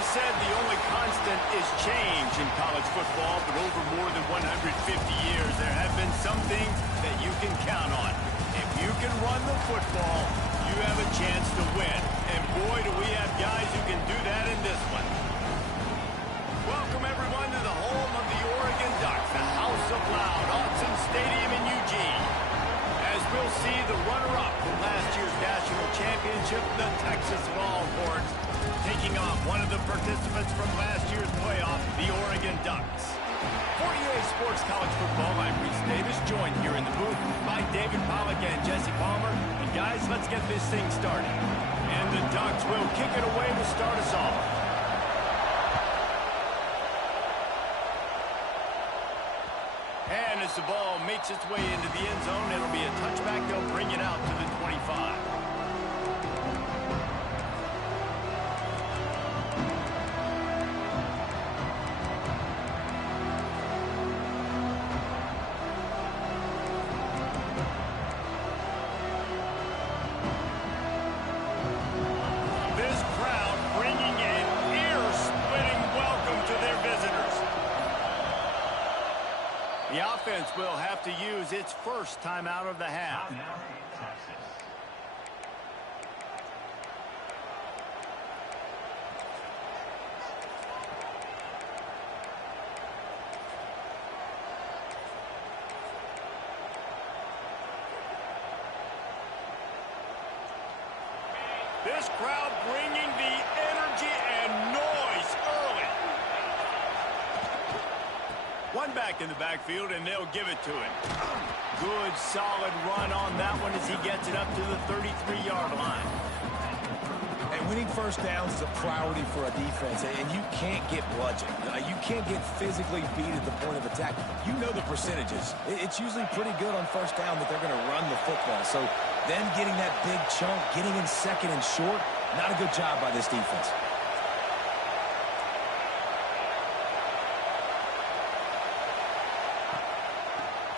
always said the only constant is change in college football, but over more than 150 years, there have been some things that you can count on. If you can run the football, you have a chance to win. And boy, do we have guys who can do that in this one. Welcome, everyone, to the home of the Oregon Ducks, the House of Loud, Autzen Stadium in Eugene. As we'll see the runner-up from last year's national championship, the Texas Longhorns, taking on one of the participants from last year's playoff, the Oregon Ducks. For EA Sports College Football, I'm Reese Davis, joined here in the booth by David Pollack and Jesse Palmer. And guys, let's get this thing started. And the Ducks will kick it away to start us off. And as the ball makes its way into the end zone, it'll be a touchback. They'll bring it out to the 25. This crowd bringing an ear-splitting welcome to their visitors. The offense will have to use its first time out of the half. This crowd bringing the energy and noise early. One back in the backfield, and they'll give it to him. Good, solid run on that one as he gets it up to the 33-yard line. And winning first downs is a priority for a defense, and you can't get bludgeoned. You can't get physically beat at the point of attack. You know the percentages. It's usually pretty good on first down that they're going to run the football. So then getting that big chunk, getting in second and short, not a good job by this defense.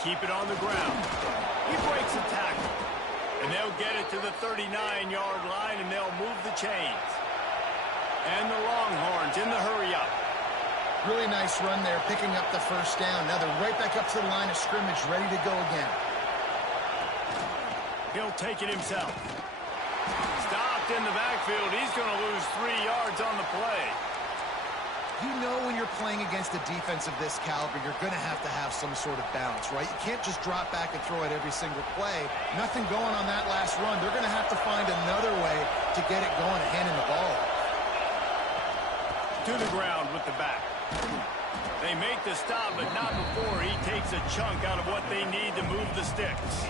Keep it on the ground. He breaks a tackle. And they'll get it to the 39-yard line, and they'll move the chains. And the Longhorns in the hurry-up. Really nice run there, picking up the first down. Now they're right back up to the line of scrimmage, ready to go again. He'll take it himself. Stopped in the backfield. He's going to lose 3 yards on the play. You know when you're playing against a defense of this caliber, you're going to have some sort of balance, right? You can't just drop back and throw it every single play. Nothing going on that last run. They're going to have to find another way to get it going and handing the ball off. To the ground with the back. They make the stop, but not before he takes a chunk out of what they need to move the sticks.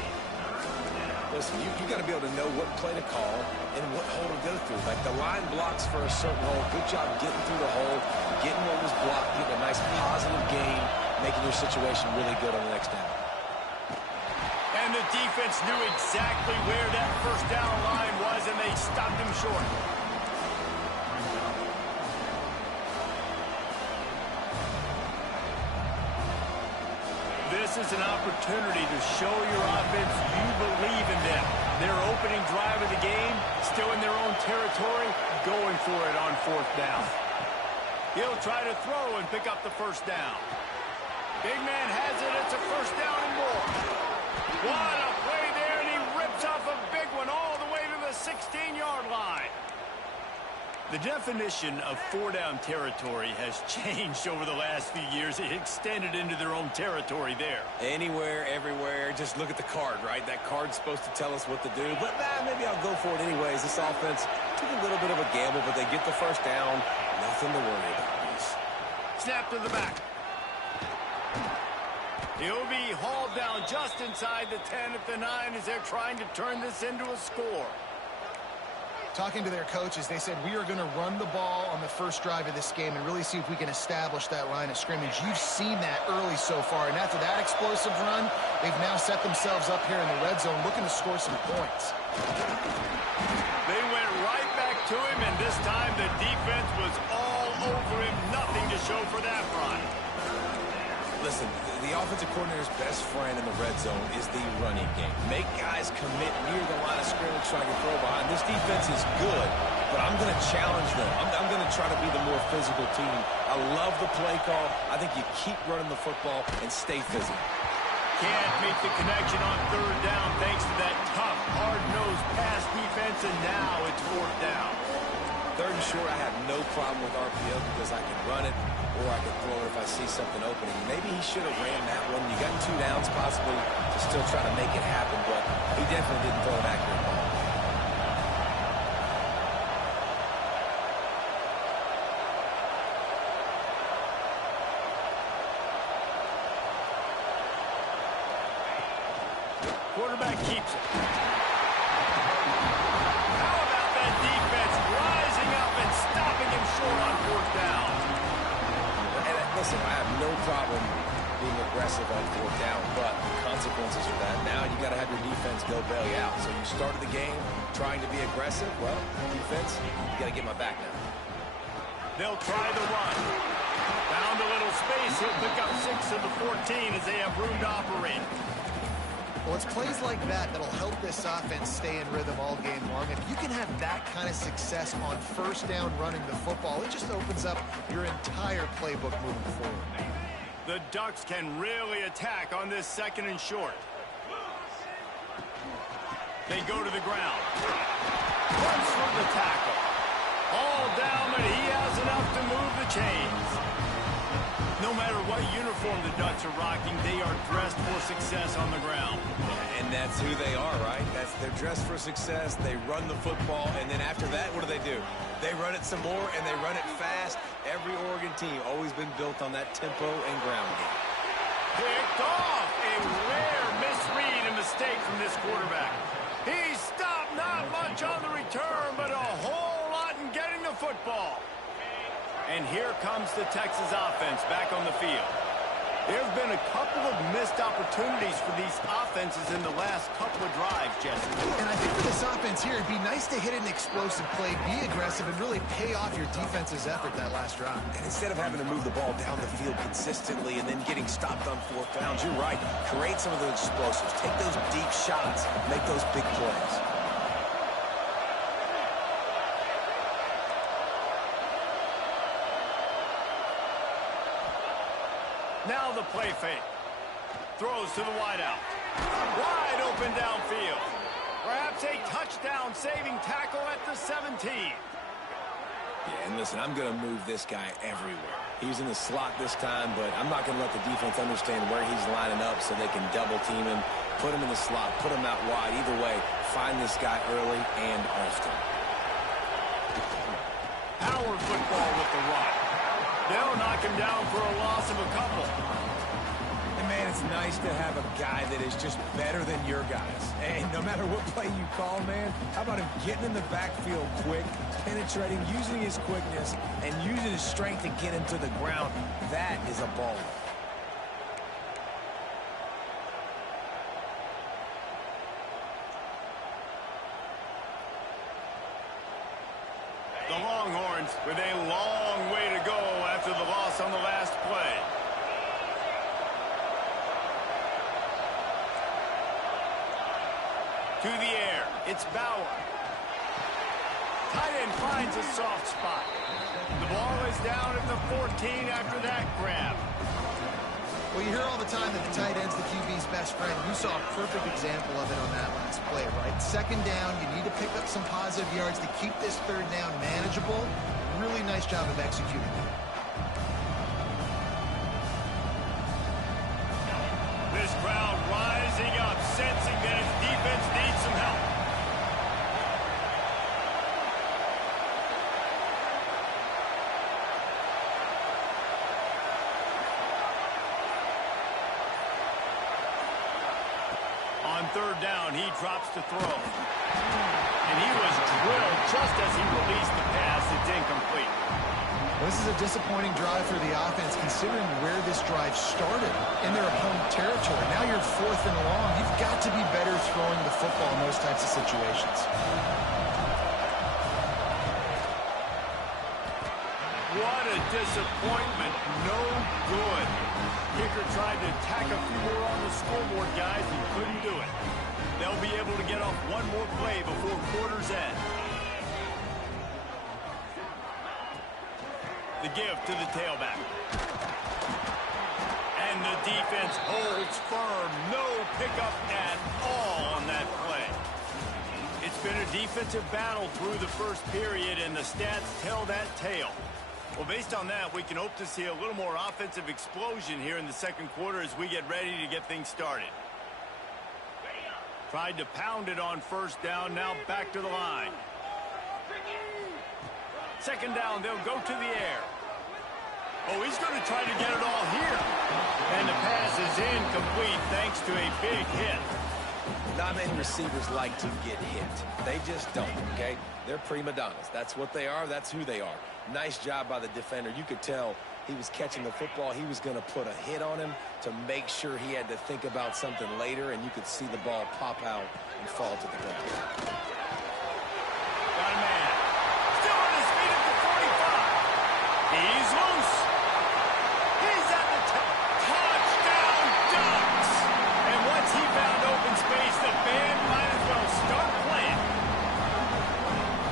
Listen, you got to be able to know what play to call and what hole to go through. Like the line blocks for a certain hole. Good job getting through the hole, getting what was blocked, getting a nice positive gain, making your situation really good on the next down. And the defense knew exactly where that first down line was, and they stopped him short. This is an opportunity to show your offense you believe in them. Their opening drive of the game, still in their own territory, going for it on fourth down. He'll try to throw and pick up the first down. Big man has it. It's a first down and more. What a play there, and he rips off a big one all the way to the 16-yard line. The definition of four-down territory has changed over the last few years. It extended into their own territory there. Anywhere, everywhere, just look at the card, right? That card's supposed to tell us what to do, but maybe I'll go for it anyways. This offense took a little bit of a gamble, but they get the first down. Nothing to worry about. Snap to the back. He'll be hauled down just inside the 10 at the 9 as they're trying to turn this into a score. Talking to their coaches, they said, we are going to run the ball on the first drive of this game and really see if we can establish that line of scrimmage. You've seen that early so far, and after that explosive run, they've now set themselves up here in the red zone looking to score some points. They went right back to him, and this time the defense was all over him. Nothing to show for that run. Listen, the offensive coordinator's best friend in the red zone is the running game. Make guys commit near the line of scrimmage trying to throw behind. This defense is good but I'm going to challenge them. I'm going to try to be the more physical team. I love the play call. I think you keep running the football and stay physical. Can't make the connection on third down thanks to that tough, hard-nosed pass defense, and now it's fourth down. Third and short, I have no problem with RPO because I can run it or I can throw it if I see something opening. Maybe he should have ran that one. You got 2 downs possibly to still try to make it happen, but he definitely didn't throw an accurate ball. Quarterback keeps it. How about that defense rising up and stopping him short on fourth down? And listen, I have no problem being aggressive on fourth down, but the consequences of that, now you got to have your defense go bail you out. So you started the game trying to be aggressive. Well, defense, you got to get my back now. They'll try the run. Found a little space. He'll pick up 6 of the 14 as they have room to operate. Well, it's plays like that that'll help this offense stay in rhythm all game long. If you can have that kind of success on first down running the football, it just opens up your entire playbook moving forward. The Ducks can really attack on this second and short. They go to the ground. Runs for the tackle. All down, but he has enough to move the chains. No matter what uniform the Ducks are rocking, they are dressed for success on the ground. And that's who they are, right? They're dressed for success. They run the football, and then after that, what do? They run it some more, and they run it fast. Every Oregon team always been built on that tempo and ground game. Picked off. A rare misread and mistake from this quarterback. He stopped not much on the return, but a whole lot in getting the football. And here comes the Texas offense back on the field. There have been a couple of missed opportunities for these offenses in the last couple of drives, Jesse. And I think for this offense here, it'd be nice to hit an explosive play, be aggressive, and really pay off your defense's effort that last drive. And instead of having to move the ball down the field consistently and then getting stopped on fourth downs, you're right. Create some of those explosives. Take those deep shots. Make those big plays. Now the play fake. Throws to the wideout. Wide open downfield. Perhaps a touchdown-saving tackle at the 17. Yeah, and listen, I'm going to move this guy everywhere. He's in the slot this time, but I'm not going to let the defense understand where he's lining up so they can double-team him, put him in the slot, put him out wide. Either way, find this guy early and often. Power football with the rock. They'll knock him down for a loss of a couple. And, man, it's nice to have a guy that is just better than your guys. And no matter what play you call, man, how about him getting in the backfield quick, penetrating, using his quickness, and using his strength to get him to the ground? That is a baller. The Longhorns with a long way to go after the loss on the last play. To the air, it's Bauer. Tight end finds a soft spot. The ball is down at the 14 after that grab. Well, you hear all the time that the tight end's the QB's best friend. You saw a perfect example of it on that last play, right? Second down, you need to pick up some positive yards to keep this third down manageable. Really nice job of executing that. This crowd rising up, sensing that its defense needs some help. On third down, he drops to throw. And he was drilled just as he released the pass. It's incomplete. Well, this is a disappointing drive for the offense, considering where this drive started in their opponent territory. Now you're fourth and long. You've got to be better throwing the football in those types of situations. What a disappointment. No good. Kicker tried to tack a few more on the scoreboard, guys, and couldn't do it. They'll be able to get off one more play before quarter's end. The give to the tailback. And the defense holds firm. No pickup at all on that play. It's been a defensive battle through the first period, and the stats tell that tale. Well, based on that, we can hope to see a little more offensive explosion here in the second quarter as we get ready to get things started. Tried to pound it on first down, now back to the line. Second down, they'll go to the air. Oh, he's going to try to get it all here. And the pass is incomplete thanks to a big hit. Not many receivers like to get hit. They just don't, okay? They're prima donnas. That's what they are. That's who they are. Nice job by the defender. You could tell he was catching the football. He was going to put a hit on him to make sure he had to think about something later, and you could see the ball pop out and fall to the ground. Got a man. Still on his feet at the 45. He's loose. He's at the touchdown Ducks. And once he found open space, the band might as well start playing.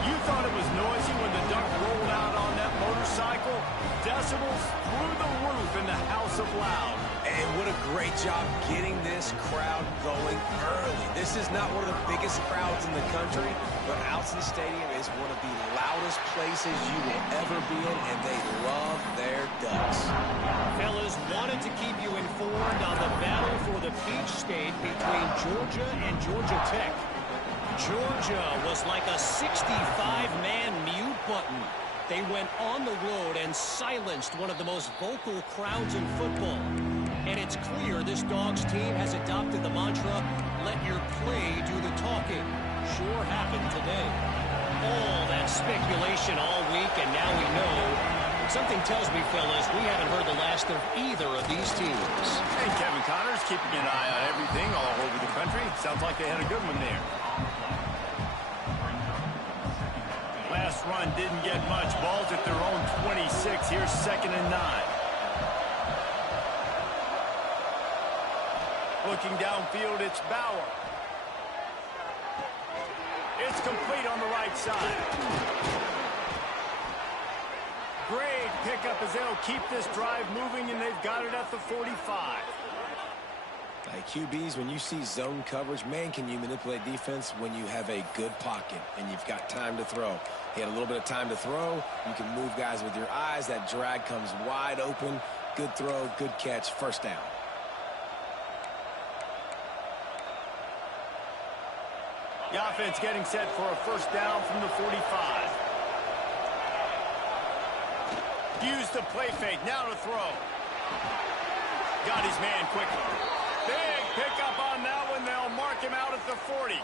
You thought it was noisy when the Duck rolled out on that motorcycle? Decibels through the roof in the House of Loud. And what a great job getting this crowd going early. This is not one of the biggest crowds in the country, but Autzen Stadium is one of the loudest places you will ever be in, and they love their Ducks. Fellas, wanted to keep you informed on the battle for the Peach State between Georgia and Georgia Tech. Georgia was like a 65-man mute button. They went on the road and silenced one of the most vocal crowds in football. And it's clear this Dogs team has adopted the mantra, let your play do the talking. Sure happened today. All that speculation all week, and now we know. Something tells me, fellas, we haven't heard the last of either of these teams. Hey, Kevin Connors keeping an eye on everything all over the country. Sounds like they had a good one there. Last run didn't get much. Ball's at their own 26. Here's 2nd and 9. Looking downfield, it's Bauer. It's complete on the right side. Great pickup as they'll keep this drive moving, and they've got it at the 45. Like QBs, when you see zone coverage, man, can you manipulate defense when you have a good pocket and you've got time to throw. He had a little bit of time to throw. You can move guys with your eyes. That drag comes wide open. Good throw, good catch, first down. The offense getting set for a first down from the 45. Used the play fake, now to throw. Got his man quickly. Big pickup on that one. They'll mark him out at the 40.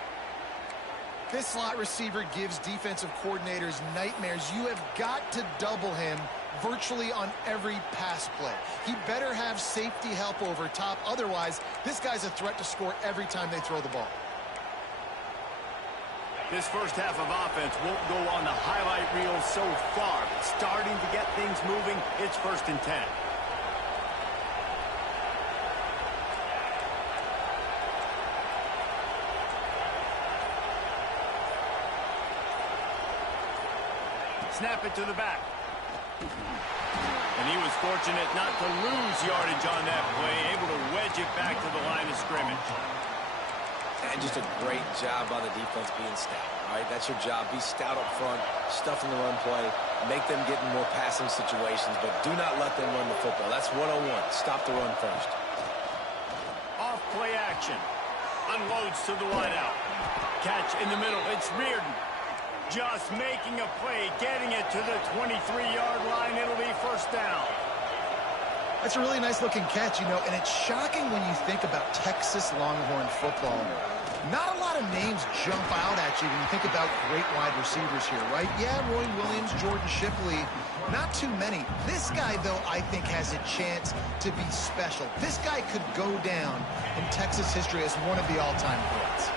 This slot receiver gives defensive coordinators nightmares. You have got to double him virtually on every pass play. He better have safety help over top. Otherwise, this guy's a threat to score every time they throw the ball. This first half of offense won't go on the highlight reel so far, but starting to get things moving, it's 1st and 10. Snap it to the back. And he was fortunate not to lose yardage on that play, able to wedge it back to the line of scrimmage. And just a great job by the defense being stout, all right? That's your job. Be stout up front, stuff in the run play, make them get in more passing situations, but do not let them run the football. That's 101. Stop the run first. Off play action. Unloads to the wideout. Catch in the middle. It's Reardon. Just making a play, getting it to the 23-yard line. It'll be first down. That's a really nice-looking catch, you know, and it's shocking when you think about Texas Longhorn football. Not a lot of names jump out at you when you think about great wide receivers here, right? Yeah, Roy Williams, Jordan Shipley, not too many. This guy, though, I think has a chance to be special. This guy could go down in Texas history as one of the all-time greats.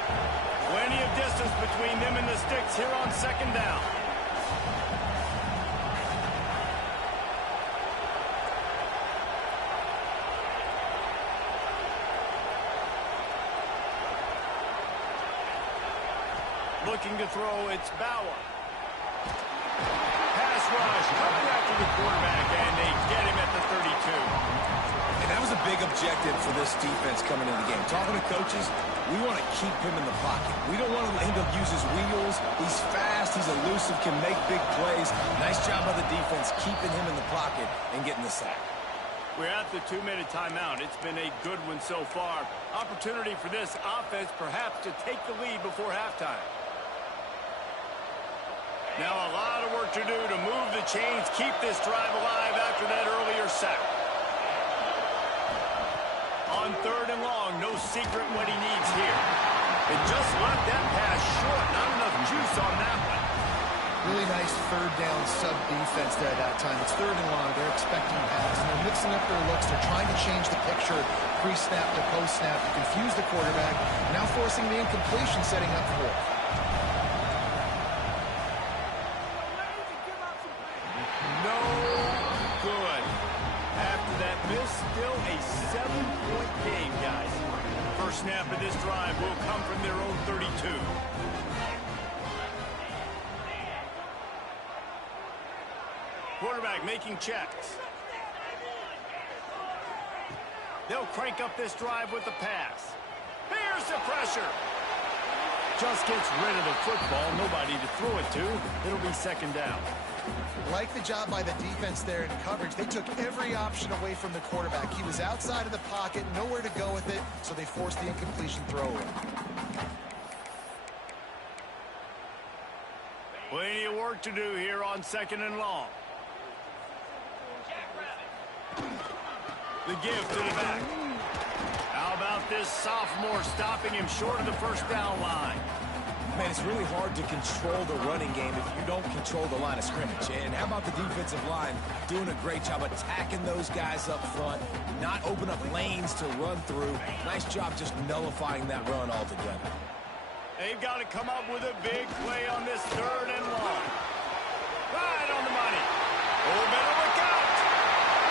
Plenty of distance between them and the sticks here on 2nd down. Looking to throw, it's Bauer. Pass rush coming after the quarterback, and they get him at the 32. And that was a big objective for this defense coming into the game. Talking to coaches, we want to keep him in the pocket. We don't want him to use his wheels. He's fast, he's elusive, can make big plays. Nice job by the defense keeping him in the pocket and getting the sack. We're at the 2-minute timeout. It's been a good one so far. Opportunity for this offense perhaps to take the lead before halftime. Now a lot of work to do to move the chains, keep this drive alive after that earlier sack. On 3rd and long, no secret what he needs here. And just left that pass short. Not enough juice on that one. Really nice 3rd down sub-defense there that time. It's 3rd and long. They're expecting pass. And they're mixing up their looks. They're trying to change the picture pre-snap to post-snap to confuse the quarterback. Now forcing the incompletion, setting up 4th. No good. After that miss, still a 7-point game, guys. First snap of this drive will come from their own 32. Quarterback making checks. They'll crank up this drive with the pass. Here's the pressure. Just gets rid of the football. Nobody to throw it to. It'll be 2nd down. Like the job by the defense there in coverage. They took every option away from the quarterback. He was outside of the pocket, nowhere to go with it, so they forced the incompletion throw. Plenty of work to do here on 2nd and long. The give to the back. How about this sophomore stopping him short of the 1st down line? Man, it's really hard to control the running game if you don't control the line of scrimmage. And how about the defensive line doing a great job attacking those guys up front, not open up lanes to run through. Nice job just nullifying that run altogether. They've got to come up with a big play on this 3rd and long. Right on the money. Oh, better look out.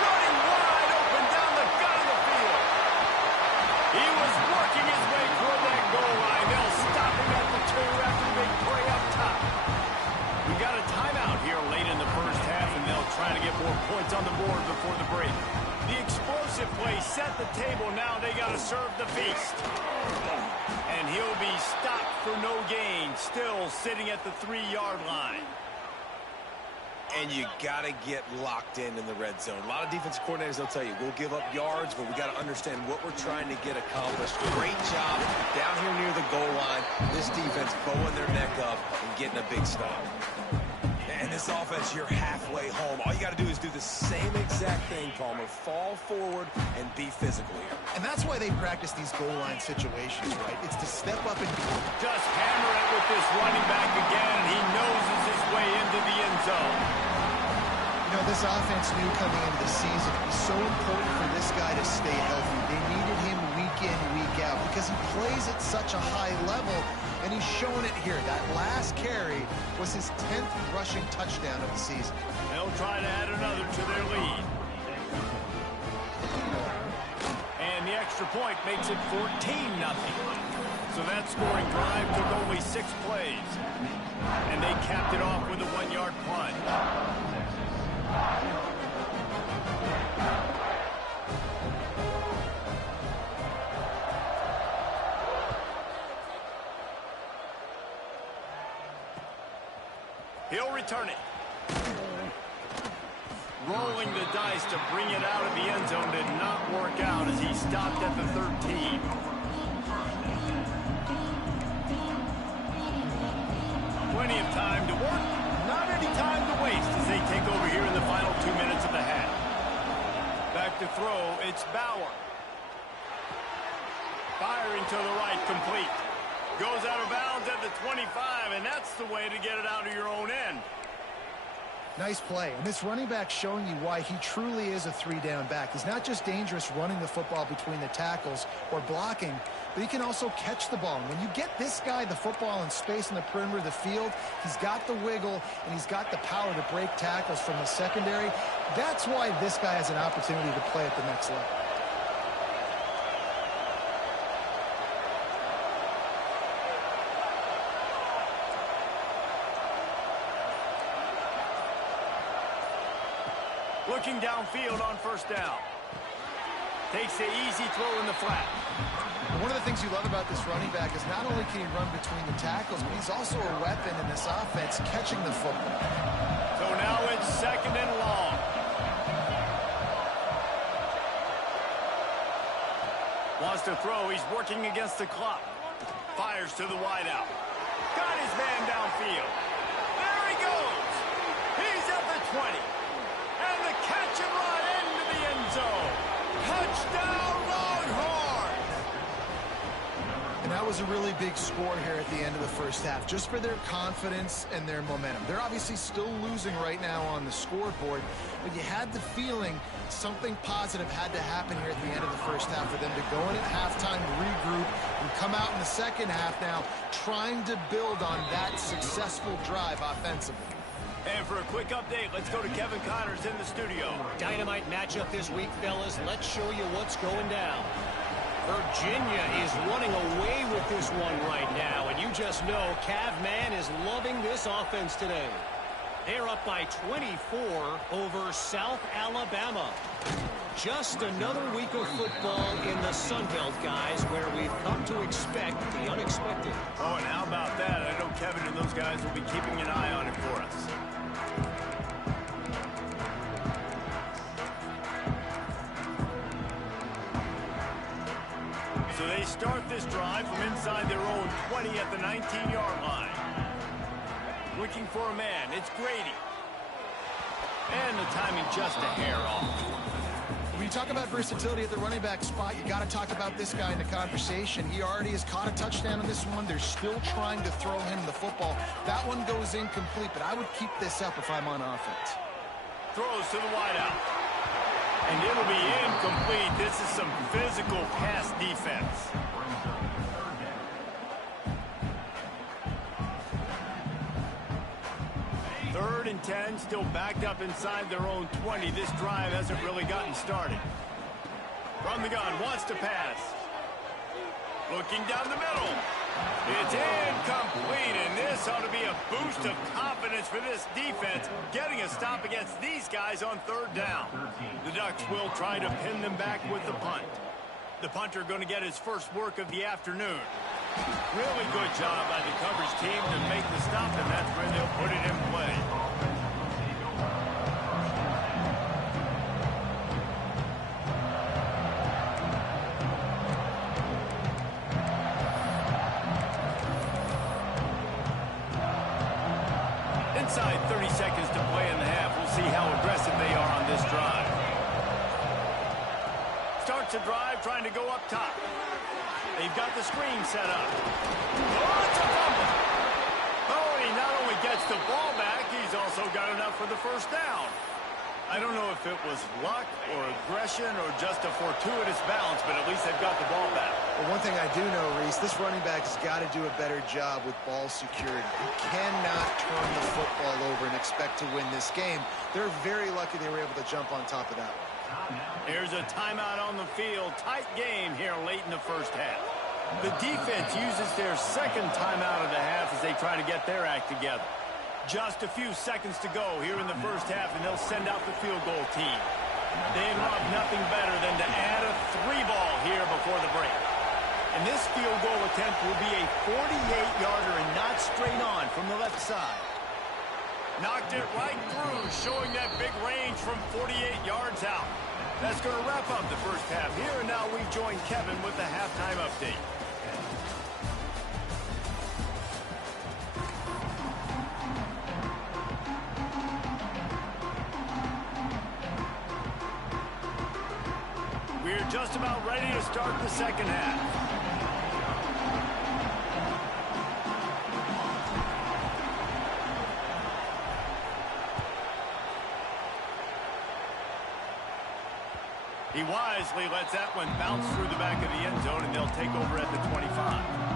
Running wide open down the gut of the field. He was working his way toward that goal line. They'll stop him at the 2 after the big play up top. We got a timeout here late in the 1st half, and they'll try to get more points on the board before the break. The explosive play set the table. Now they got to serve the feast. And he'll be stopped for no gain, still sitting at the 3-yard line. And you got to get locked in the red zone. A lot of defensive coordinators, they'll tell you, we'll give up yards, but we got to understand what we're trying to get accomplished. Great job down here near the goal line. This defense bowing their neck up and getting a big stop. And this offense, you're halfway home. All you got to do is do the same exact thing, Palmer. Fall forward and be physical here. And that's why they practice these goal line situations, right? It's to step up and just hammer it with this running back again. He noses his way into the end zone. You know, this offense knew coming into the season it was so important for this guy to stay healthy. They needed him week in, week out because he plays at such a high level. And he's showing it here. That last carry was his 10th rushing touchdown of the season. They'll try to add another to their lead. And the extra point makes it 14-0. So that scoring drive took only 6 plays. And they capped it off with a 1-yard punt. He'll return it. Rolling the dice to bring it out of the end zone did not work out as he stopped at the 13. Plenty of time to work, not any time to waste as they take over here in the final 2 minutes of the half. Back to throw, it's Bauer. Firing to the right, complete. Goes out of bounds at the 25, and that's the way to get it out of your own end. Nice play. And this running back showing you why he truly is a 3-down back. He's not just dangerous running the football between the tackles or blocking, but he can also catch the ball. And when you get this guy the football in space in the perimeter of the field, he's got the wiggle and he's got the power to break tackles from the secondary. That's why this guy has an opportunity to play at the next level. Looking downfield on first down. Takes the easy throw in the flat. One of the things you love about this running back is not only can he run between the tackles, but he's also a weapon in this offense catching the football. So now it's 2nd and long. Wants to throw. He's working against the clock. Fires to the wideout. Got his man downfield. There he goes. He's at the 20. And the catch and run into the end zone. Touchdown, Longhorn! And that was a really big score here at the end of the first half, just for their confidence and their momentum. They're obviously still losing right now on the scoreboard, but you had the feeling something positive had to happen here at the end of the first half for them to go in at halftime, regroup, and come out in the second half now trying to build on that successful drive offensively. And for a quick update, let's go to Kevin Connors in the studio. Dynamite matchup this week, fellas. Let's show you what's going down. Virginia is running away with this one right now, and you just know Cav Man is loving this offense today. They're up by 24 over South Alabama. Just another week of football in the Sun Belt, guys, where we've come to expect the unexpected. Oh, and how about that? I know Kevin and those guys will be keeping an eye on it for us. So they start this drive from inside their own 20 at the 19-yard line. Looking for a man. It's Grady. And the timing just a hair off. When you talk about versatility at the running back spot, you got to talk about this guy in the conversation. He already has caught a touchdown on this one. They're still trying to throw him the football. That one goes incomplete, but I would keep this up if I'm on offense. Throws to the wideout. And it'll be incomplete. This is some physical pass defense. Third and 10, still backed up inside their own 20. This drive hasn't really gotten started. From the gun, wants to pass. Looking down the middle. It's incomplete, and this ought to be a boost of confidence for this defense, getting a stop against these guys on third down. The Ducks will try to pin them back with the punt. The punter going to get his first work of the afternoon. Really good job by the coverage team to make the stop, and that's where they'll put it in play. Inside 30 seconds to play in the half. We'll see how aggressive they are on this drive. Starts a drive trying to go up top. They've got the screen set up. Oh, it's a fumble. Oh, he not only gets the ball back, he's also got enough for the first down. I don't know if it was luck or aggression or just a fortuitous bounce, but at least they've got the ball back. Well, one thing I do know, Reese, this running back has got to do a better job with ball security. You cannot turn the football over and expect to win this game. They're very lucky they were able to jump on top of that one. Here's a timeout on the field. Tight game here late in the first half. The defense uses their second timeout of the half as they try to get their act together. Just a few seconds to go here in the first half, and they'll send out the field goal team. They'd love nothing better than to add a 3-ball here before the break. And this field goal attempt will be a 48-yarder and not straight on from the left side. Knocked it right through, showing that big range from 48 yards out. That's going to wrap up the first half here, and now we've joined Kevin with the halftime update. We're just about ready to start the second half. He wisely lets that one bounce through the back of the end zone, and they'll take over at the 25.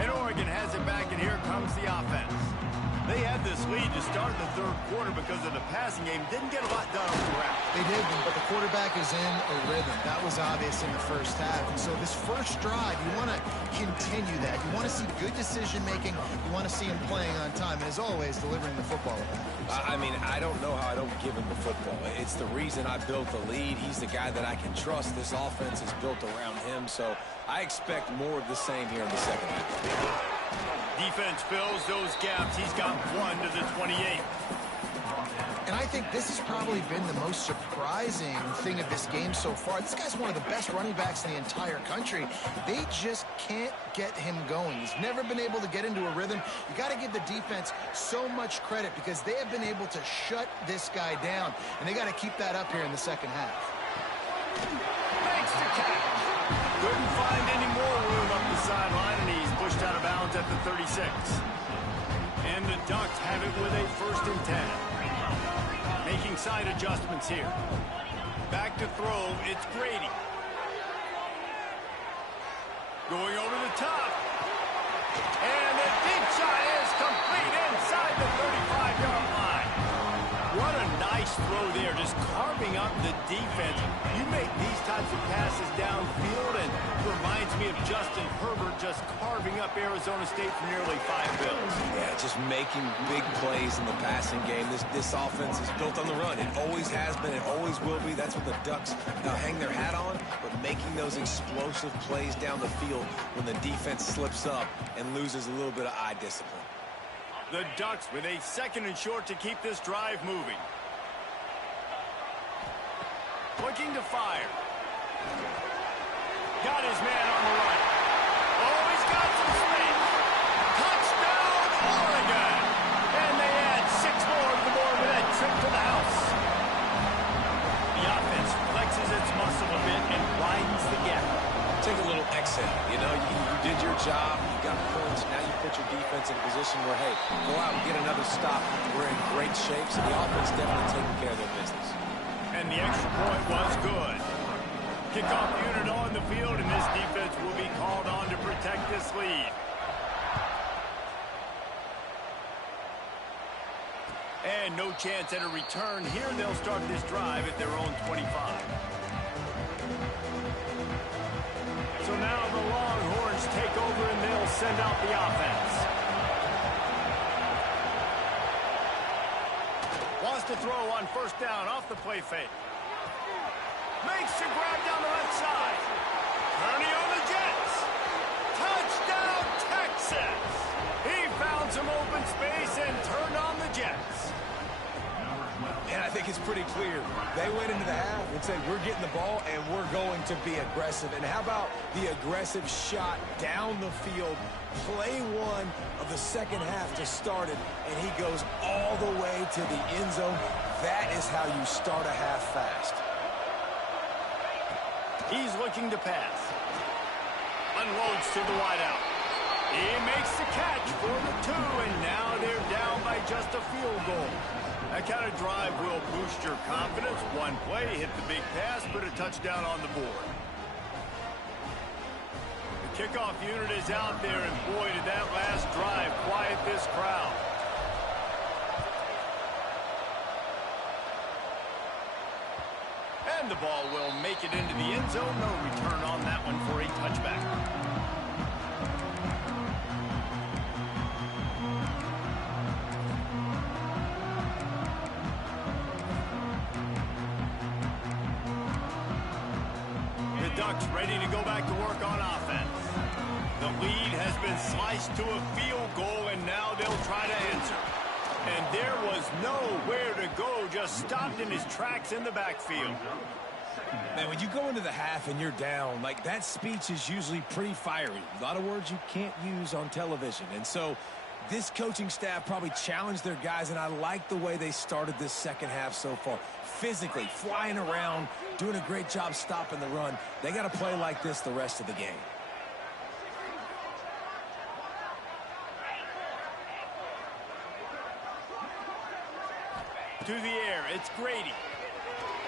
And Oregon has it back, and here comes the offense. They had this lead to start the third quarter because of the passing game. Didn't get a lot done on the ground. They did, but the quarterback is in a rhythm. That was obvious in the first half. And so this first drive, you want to continue that. You want to see good decision-making. You want to see him playing on time. And as always, delivering the football. I mean, I don't know how I don't give him the football. It's the reason I built the lead. He's the guy that I can trust. This offense is built around him. So I expect more of the same here in the second half. Defense fills those gaps. He's got 1 to the 28. And I think this has probably been the most surprising thing of this game so far. This guy's one of the best running backs in the entire country. They just can't get him going. He's never been able to get into a rhythm. You got to give the defense so much credit because they have been able to shut this guy down. And they got to keep that up here in the second half. Makes the catch. Couldn't find any more room up the sideline, and he's pushed out of bounds at the 36. And the Ducks have it with a 1st and 10. Making side adjustments here. Back to throw, it's Grady. Going over the top. And the deep shot is complete inside the 35-yard line. What a nice throw there, just carving up the defense. You make these types of passes downfield, and it reminds me of Justin Herbert just carving up Arizona State for nearly 5 bills. Yeah, just making big plays in the passing game. This offense is built on the run. It always has been. It always will be. That's what the Ducks hang their hat on, but making those explosive plays down the field when the defense slips up and loses a little bit of eye discipline. The Ducks with a 2nd and short to keep this drive moving. Looking to fire. Got his man on the right. Oh, he's got some space. Touchdown, Oregon. And they add 6 more to the board with that trip to the house. The offense flexes its muscle a bit and widens the gap. Take a little exhale. You know, you did your job. You got points. Now you put your defense in a position where, hey, go out and get another stop. We're in great shape, so the offense definitely taking care of their business. And the extra point was good. Kickoff unit on the field, and this defense will be called on to protect this lead. And no chance at a return here. They'll start this drive at their own 25. So now the Longhorns take over, and they'll send out the offense. Wants to throw on 1st down off the play fake. Makes the grab down the left side. Kearney on the Jets. Touchdown, Texas. He found some open space and turned on the Jets. And I think it's pretty clear. They went into the half and said, we're getting the ball and we're going to be aggressive. And how about the aggressive shot down the field? Play 1 of the second half to start it, and he goes all the way to the end zone. That is how you start a half fast. He's looking to pass. Unloads to the wideout. He makes the catch for the 2, and now they're down by just a field goal. That kind of drive will boost your confidence. One play, hit the big pass, put a touchdown on the board. The kickoff unit is out there, and boy, did that last drive quiet this crowd. And the ball will make it into the end zone. No return on that one for a touchback. Ducks ready to go back to work on offense. The lead has been sliced to a field goal, and now they'll try to answer. And there was nowhere to go, just stopped in his tracks in the backfield. Man, when you go into the half and you're down, like, that speech is usually pretty fiery. A lot of words you can't use on television. And so this coaching staff probably challenged their guys, and I like the way they started this second half so far. Physically, flying around, doing a great job stopping the run. They got to play like this the rest of the game. To the air, it's Grady.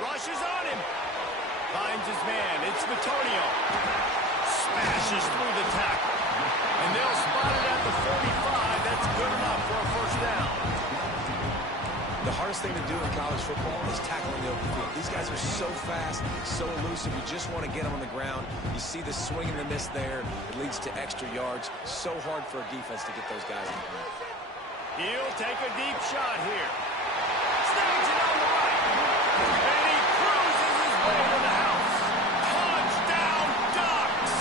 Rushes on him. Finds his man. It's Bitonio. Smashes through the tackle. And they'll spot it at the 45. That's good enough for a first down. The hardest thing to do in college football is tackling the open field. These guys are so fast, so elusive. You just want to get them on the ground. You see the swing and the miss there. It leads to extra yards. So hard for a defense to get those guys on the ground. He'll take a deep shot here. Snags it on the right. And he cruises his way to the house. Touchdown, Ducks!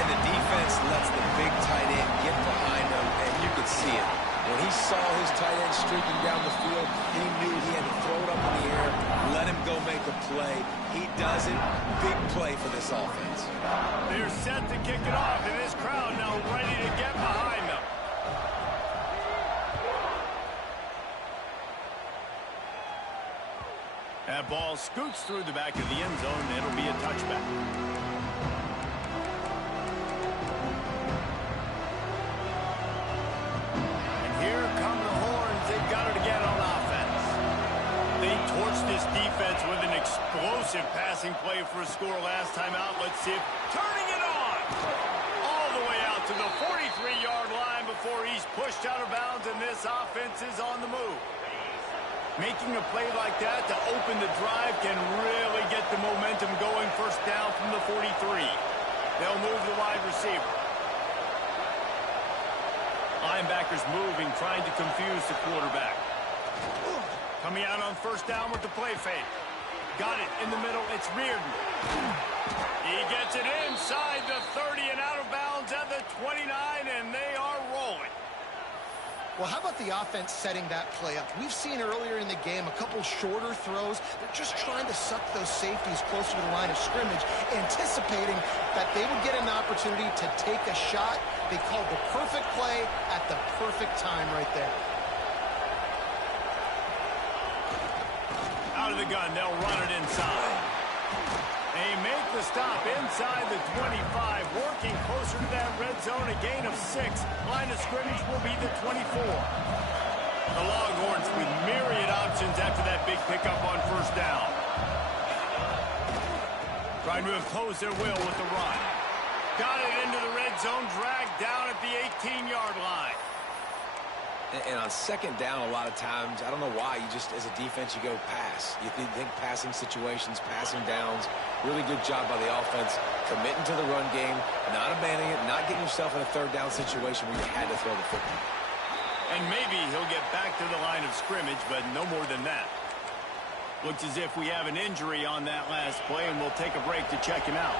And the defense lets the big tight end get behind him, and you could see it. When he saw his tight end streaking down the field, he knew he had to throw it up in the air, let him go make a play. He does it. Big play for this offense. They're set to kick it off, and this crowd now ready to get behind them. That ball scoots through the back of the end zone, and it'll be a touchback. Here come the horns. They've got it again on offense. They torched this defense with an explosive passing play for a score last time out. Let's see if turning it on. All the way out to the 43-yard line before he's pushed out of bounds, and this offense is on the move. Making a play like that to open the drive can really get the momentum going. First down from the 43. They'll move the wide receiver. Linebackers moving, trying to confuse the quarterback. Coming out on first down with the play fake. Got it in the middle. It's Reardon. He gets it inside the 30 and out of bounds at the 29, and they are rolling. Well, how about the offense setting that play up? We've seen earlier in the game a couple shorter throws. They're just trying to suck those safeties closer to the line of scrimmage, anticipating that they would get an opportunity to take a shot. They called the perfect play at the perfect time right there. Out of the gun, they'll run it inside. They make the stop inside the 25, working closer to that red zone, a gain of 6. Line of scrimmage will be the 24. The Longhorns with myriad options after that big pickup on first down. Trying to impose their will with the run. Got it into the red zone, dragged down at the 18-yard line. And on second down, a lot of times, I don't know why, you just, as a defense, you go pass. You think passing situations, passing downs. Really good job by the offense, committing to the run game, not abandoning it, not getting yourself in a third down situation where you had to throw the football. And maybe he'll get back to the line of scrimmage, but no more than that. Looks as if we have an injury on that last play, and we'll take a break to check him out.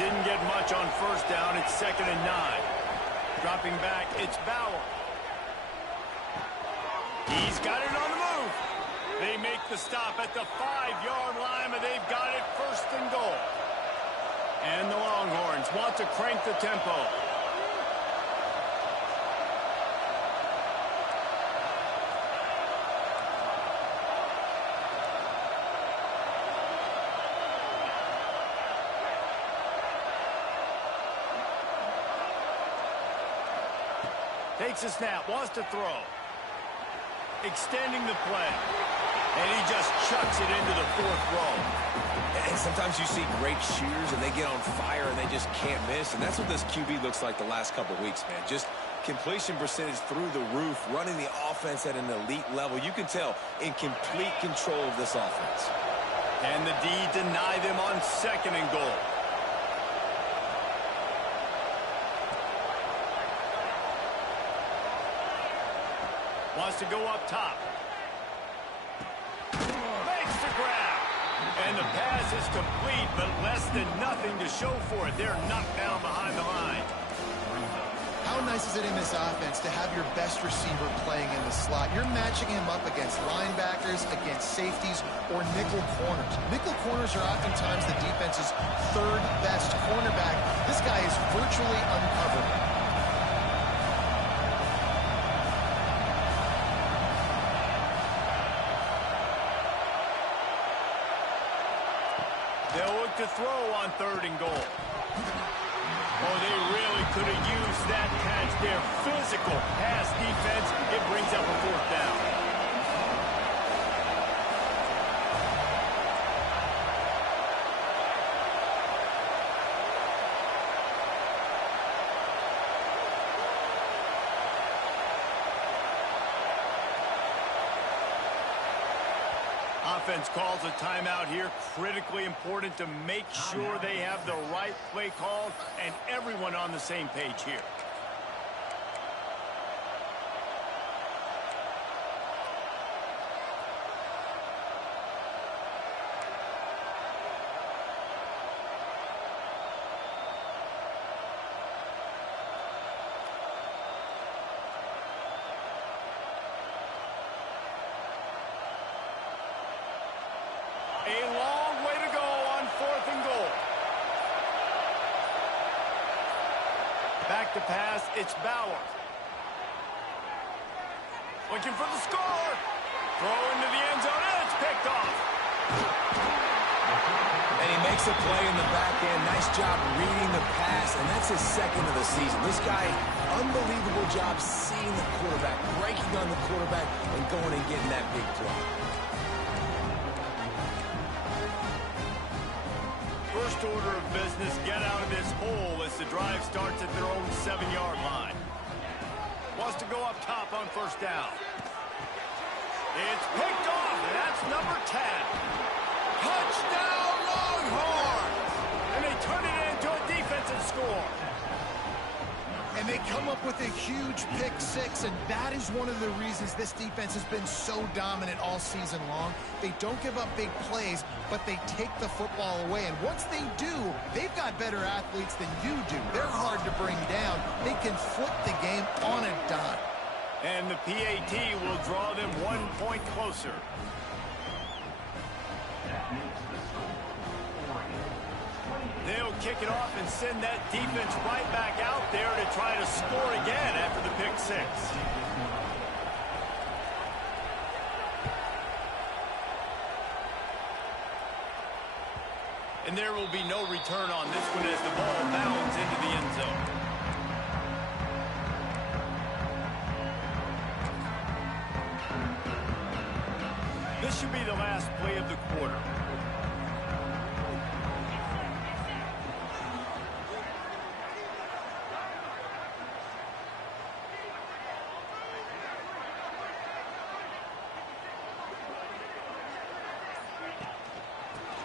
Didn't get much on first down. It's 2nd and 9. Dropping back, it's Bauer. He's got it on the move. They make the stop at the 5-yard line, but they've got it 1st and goal. And the Longhorns want to crank the tempo. Takes a snap, wants to throw. Extending the play. And he just chucks it into the 4th row. And sometimes you see great shooters, and they get on fire, and they just can't miss. And that's what this QB looks like the last couple weeks, man. Just completion percentage through the roof, running the offense at an elite level. You can tell in complete control of this offense. And the D deny them on 2nd and goal. Wants to go up top. Makes the grab. And the pass is complete, but less than nothing to show for it. They're knocked down behind the line. How nice is it in this offense to have your best receiver playing in the slot? You're matching him up against linebackers, against safeties, or nickel corners. Nickel corners are oftentimes the defense's 3rd best cornerback. This guy is virtually uncovered. They'll look to throw on 3rd and goal. Oh, they really could have used that catch. Their physical pass defense, it brings up a 4th down. offense calls a timeout here. Critically important to make sure they have the right play called and everyone on the same page here. A long way to go on 4th and goal. Back to pass, it's Bauer. Looking for the score. Throw into the end zone, and it's picked off. And he makes a play in the back end. Nice job reading the pass, and that's his 2nd of the season. This guy, unbelievable job seeing the quarterback, breaking on the quarterback, and going and getting that big play. First order of business, get out of this hole as the drive starts at their own 7-yard line. Wants to go up top on 1st down. It's picked off, and that's number 10. Touchdown Longhorns! And they turn it into a defensive score. And they come up with a huge pick 6, and that is one of the reasons this defense has been so dominant all season long. They don't give up big plays, but they take the football away. And once they do, they've got better athletes than you do. They're hard to bring down. They can flip the game on a dime. And the PAT will draw them 1 point closer. They'll kick it off and send that defense right back out there to try to score again after the pick 6. And there will be no return on this one as the ball bounds into the end zone. This should be the last play of the quarter.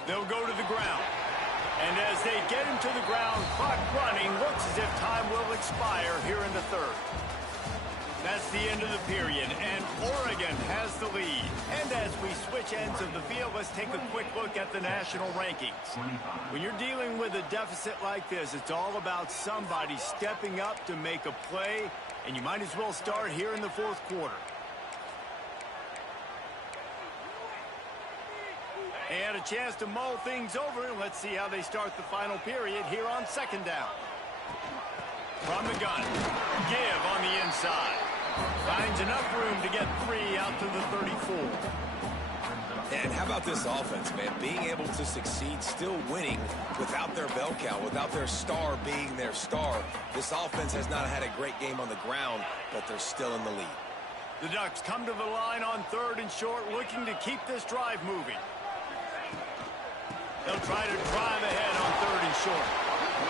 They'll go to the ground. And as they get him to the ground, clock running, looks as if time will expire here in the 3rd. That's the end of the period, and Oregon has the lead. And as we switch ends of the field, let's take a quick look at the national rankings. When you're dealing with a deficit like this, it's all about somebody stepping up to make a play, and you might as well start here in the 4th quarter. And a chance to mull things over, and let's see how they start the final period here on 2nd down. From the gun, give on the inside. Finds enough room to get 3 out to the 34. And how about this offense, man? Being able to succeed, still winning without their bell cow, without their star being their star. This offense has not had a great game on the ground, but they're still in the lead. The Ducks come to the line on 3rd and short, looking to keep this drive moving. They'll try to drive ahead on 3rd and short.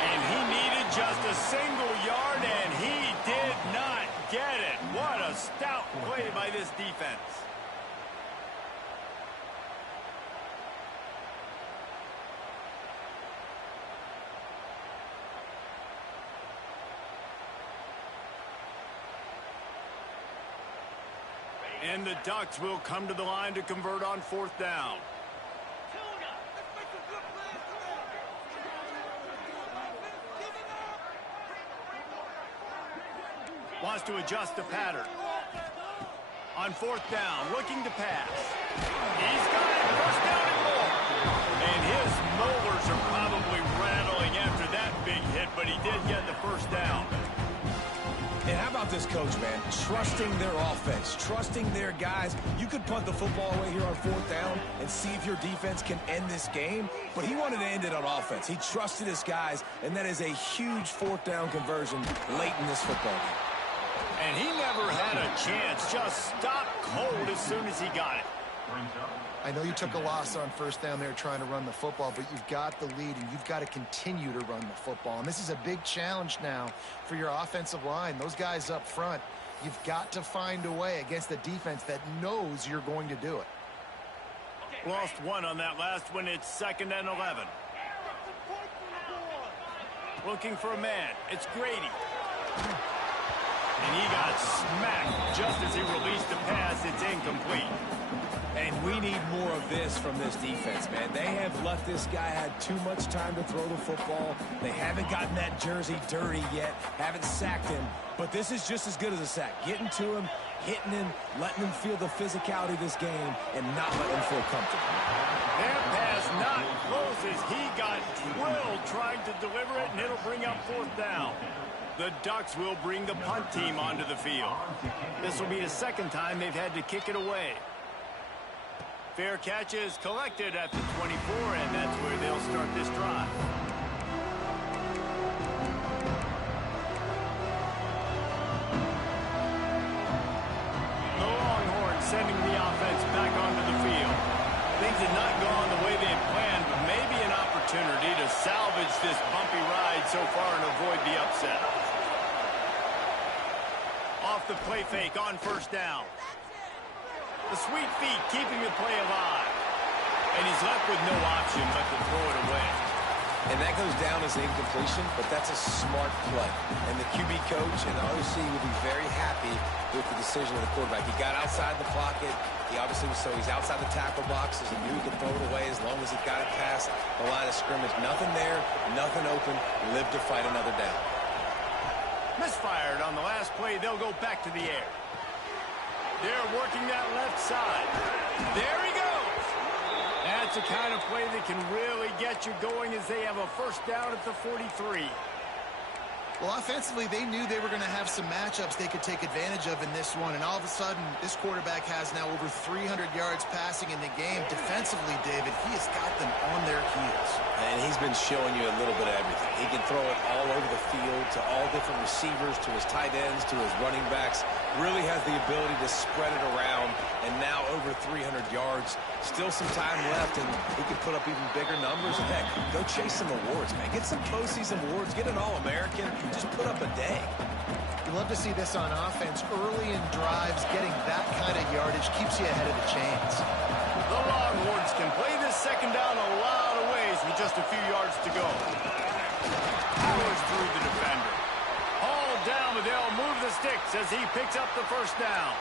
And he needed just a single yard, and he did not get it. What a stout play by this defense. And the Ducks will come to the line to convert on 4th down. Wants to adjust the pattern. On 4th down, looking to pass. He's got it, 1st down and more. And his molars are probably rattling after that big hit, but he did get the 1st down. And how about this coach, man? Trusting their offense, trusting their guys. You could punt the football away here on 4th down and see if your defense can end this game, but he wanted to end it on offense. He trusted his guys, and that is a huge 4th down conversion late in this football game. And he never had a chance, just stopped cold as soon as he got it. I know you took a loss on 1st down there trying to run the football, but you've got the lead, and you've got to continue to run the football. And this is a big challenge now for your offensive line. Those guys up front, you've got to find a way against a defense that knows you're going to do it. Lost one on that last one. It's 2nd and 11. Looking for a man. It's Grady. And he got smacked just as he released the pass. It's incomplete. And we need more of this from this defense, man. They have let this guy had too much time to throw the football. They haven't gotten that jersey dirty yet, haven't sacked him. But this is just as good as a sack. Getting to him, hitting him, letting him feel the physicality of this game, and not letting him feel comfortable. Their pass not close as he got drilled trying to deliver it, and it'll bring up 4th down. The Ducks will bring the punt team onto the field. This will be the 2nd time they've had to kick it away. Fair catch is collected at the 24, and that's where they'll start this drive. The Longhorns sending the offense back onto the field. Things had not gone the way they had planned, but maybe an opportunity to salvage this bumpy ride so far and avoid the upset. Off the play fake on 1st down. The sweet feet keeping the play alive. And he's left with no option but to throw it away. And that goes down as an incompletion, but that's a smart play. And the QB coach and the OC will be very happy with the decision of the quarterback. He got outside the pocket. He obviously was, so he's outside the tackle boxes. He knew he could throw it away as long as he got it past the line of scrimmage. Nothing there, nothing open. Live to fight another down. Misfired on the last play. They'll go back to the air. They're working that left side. There he goes. That's the kind of play that can really get you going as they have a 1st down at the 43. Well, offensively, they knew they were going to have some matchups they could take advantage of in this one, and all of a sudden, this quarterback has now over 300 yards passing in the game. Defensively, David, he has got them on their heels. And he's been showing you a little bit of everything. He can throw it all over the field to all different receivers, to his tight ends, to his running backs. Really has the ability to spread it around, and now over 300 yards. Still some time left, and he could put up even bigger numbers. And heck, go chase some awards, man. Get some postseason awards. Get an All-American. Just put up a day. You love to see this on offense. Early in drives, getting that kind of yardage keeps you ahead of the chains. The Longhorns can play this 2nd down a lot of ways with just a few yards to go. Powers through the defender. Hauled down, but they'll move the sticks as he picks up the 1st down.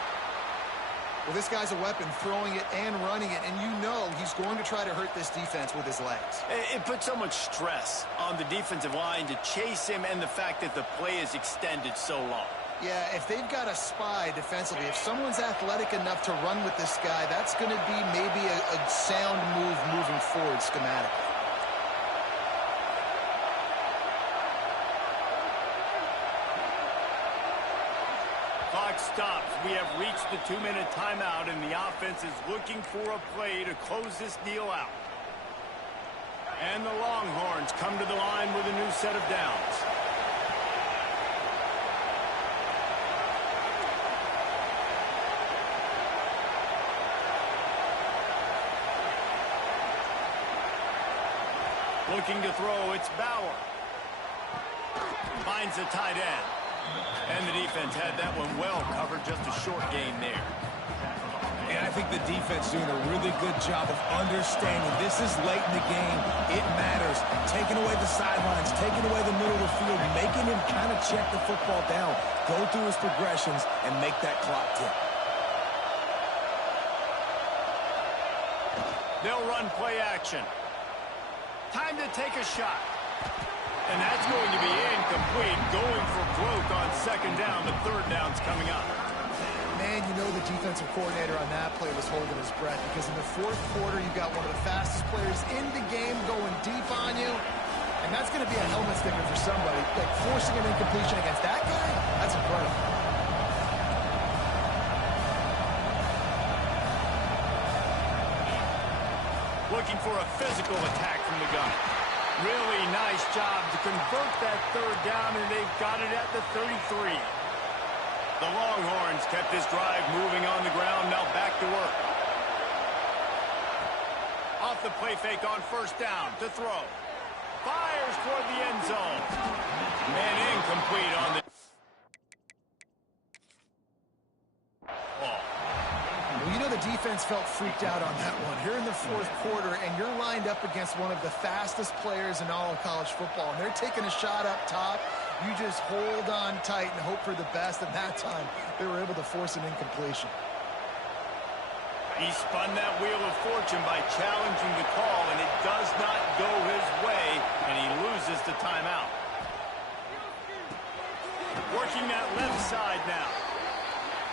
Well, this guy's a weapon, throwing it and running it, and you know he's going to try to hurt this defense with his legs. It puts so much stress on the defensive line to chase him and the fact that the play is extended so long. Yeah, if they've got a spy defensively, if someone's athletic enough to run with this guy, that's going to be maybe a sound move moving forward schematically. Clock stops. We have reached the 2-minute timeout, and the offense is looking for a play to close this deal out. And the Longhorns come to the line with a new set of downs. Looking to throw, it's Bauer. Finds the tight end. And the defense had that one well covered, just a short gain there. And I think the defense doing a really good job of understanding this is late in the game. It matters. Taking away the sidelines, taking away the middle of the field, making him kind of check the football down, go through his progressions, and make that clock tick. They'll run play action. Time to take a shot. And that's going to be incomplete. Going for broke on 2nd down, but 3rd down's coming up. Man, you know the defensive coordinator on that play was holding his breath, because in the 4th quarter, you've got one of the fastest players in the game going deep on you. And that's going to be a helmet sticker for somebody. Like, forcing an incompletion against that guy, that's incredible. Looking for a physical attack from the gun. Really nice job to convert that 3rd down, and they've got it at the 33. The Longhorns kept this drive moving on the ground, now back to work. Off the play fake on 1st down to throw. Fires toward the end zone. And incomplete on the... Well, you know the defense defense felt freaked out on that one. Here in the fourth quarter, and you're lined up against one of the fastest players in all of college football, and they're taking a shot up top. You just hold on tight and hope for the best, and that time they were able to force an incompletion. He spun that wheel of fortune by challenging the call, and it does not go his way, and he loses the timeout. Working that left side now.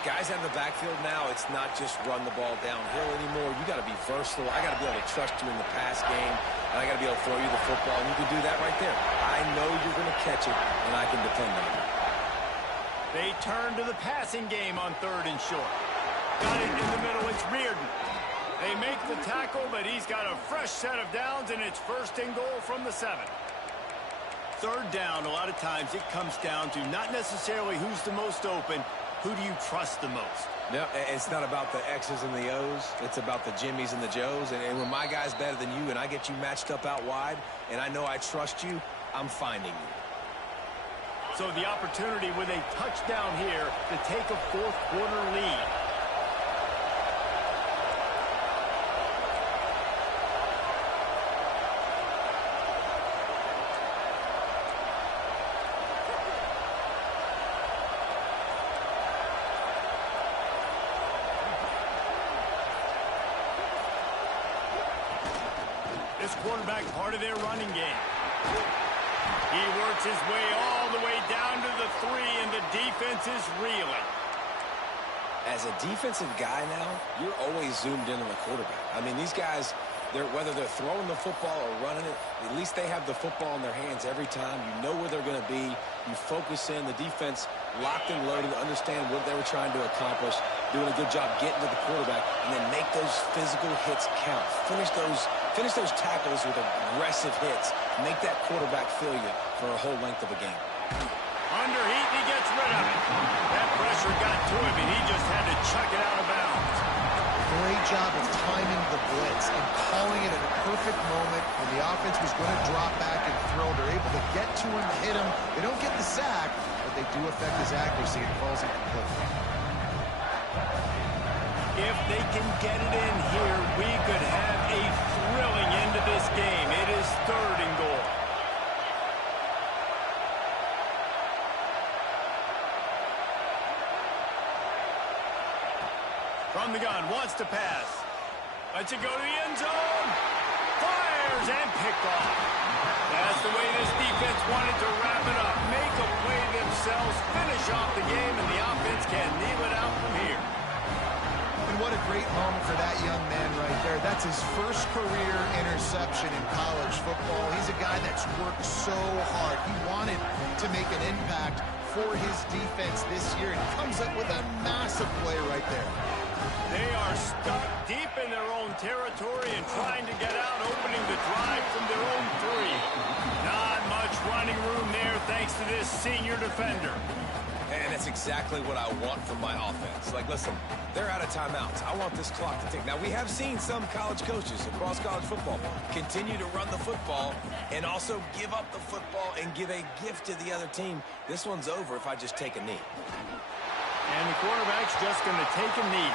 Guys out of the backfield now, it's not just run the ball downhill anymore. You got to be versatile. I got to be able to trust you in the pass game, and I got to be able to throw you the football, and you can do that right there. I know you're going to catch it, and I can depend on you. They turn to the passing game on 3rd and short. Got it in the middle. It's Reardon. They make the tackle, but he's got a fresh set of downs, and it's 1st and goal from the 7. 3rd down, a lot of times it comes down to not necessarily who's the most open. Who do you trust the most? No, it's not about the X's and the O's. It's about the Jimmies and the Joes. And when my guy's better than you and I get you matched up out wide and I know I trust you, I'm finding you. So the opportunity with a touchdown here to take a 4th quarter lead. This quarterback part of their running game. He works his way all the way down to the 3, and the defense is reeling. As a defensive guy now, you're always zoomed in on the quarterback. I mean, these guys, whether they're throwing the football or running it, at least they have the football in their hands every time. You know where they're going to be. You focus in. The defense locked and loaded, understand what they were trying to accomplish, doing a good job getting to the quarterback, and then make those physical hits count. Finish those tackles with aggressive hits. Make that quarterback feel you for a whole length of a game. Under heat, he gets rid of it. That pressure got to him, and he just had to chuck it out of bounds. Great job of timing the blitz and calling it at a perfect moment when the offense was going to drop back and throw. They're able to get to him, hit him. They don't get the sack, but they do affect his accuracy and falls incomplete. If they can get it in here, we could have a thrilling end to this game. It is 3rd and goal. From the gun, wants to pass. Lets it go to the end zone. Fires and picked off. That's the way this defense wanted to wrap it up. Make a play themselves, finish off the game, and the offense can kneel it out from here. And what a great moment for that young man right there. That's his first career interception in college football. He's a guy that's worked so hard. He wanted to make an impact for his defense this year, and comes up with a massive play right there. They are stuck deep in their own territory and trying to get out, opening the drive from their own 3. Not much running room there thanks to this senior defender. And that's exactly what I want from my offense. Like, listen, they're out of timeouts. I want this clock to tick. Now, we have seen some college coaches across college football continue to run the football and also give up the football and give a gift to the other team. This one's over if I just take a knee. And the quarterback's just going to take a knee.